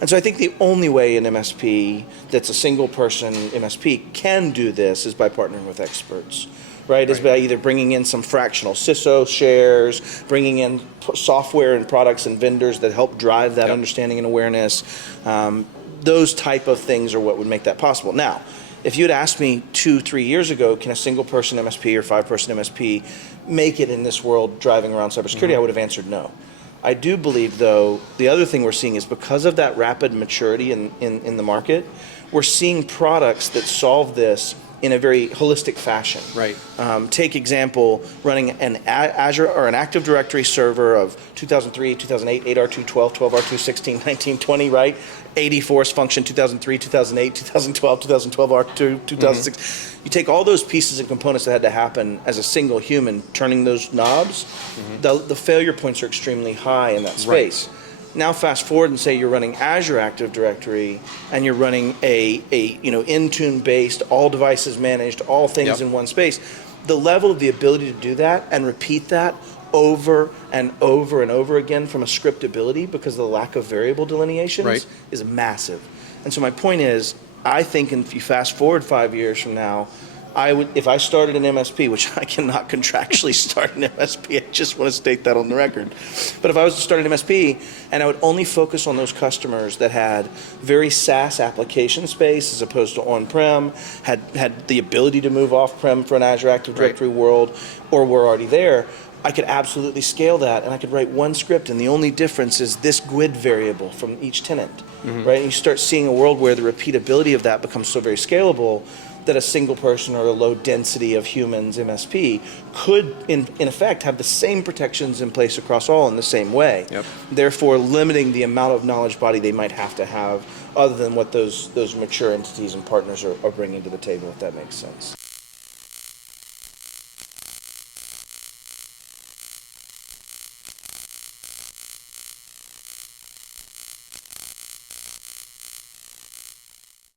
And so I think the only way an MSP that's a single person MSP can do this is by partnering with experts. Right, is by either bringing in some fractional CISO shares, bringing in software and products and vendors that help drive that understanding and awareness. Those type of things are what would make that possible. Now, if you had asked me 2-3 years ago, can a single person MSP or 5-person MSP make it in this world driving around cybersecurity, I would have answered no. I do believe, though, the other thing we're seeing is because of that rapid maturity in the market, we're seeing products that solve this in a very holistic fashion. Right. Take example, running an Azure or an Active Directory server of 2003, 2008, 8R2, 12, 12R2, 16, 19, 20, right? 80 force function, 2003, 2008, 2012, 2012R2, 2006. You take all those pieces and components that had to happen as a single human, turning those knobs, the failure points are extremely high in that space. Right. Now fast forward and say you're running Azure Active Directory and you're running a Intune based, all devices managed, all things in one space. The level of the ability to do that and repeat that over and over and over again from a scriptability because of the lack of variable delineations is massive. And so my point is, I think if you fast forward 5 years from now, I would, if I started an MSP, which I cannot contractually start an MSP, I just want to state that on the record. But if I was to start an MSP and I would only focus on those customers that had very SaaS application space as opposed to on-prem, had the ability to move off-prem for an Azure Active Directory world, or were already there, I could absolutely scale that and I could write one script, and the only difference is this GUID variable from each tenant, right? And you start seeing a world where the repeatability of that becomes so very scalable that a single person or a low density of humans MSP could, in effect, have the same protections in place across all in the same way. Therefore, limiting the amount of knowledge body they might have to have other than what those mature entities and partners are bringing to the table, if that makes sense.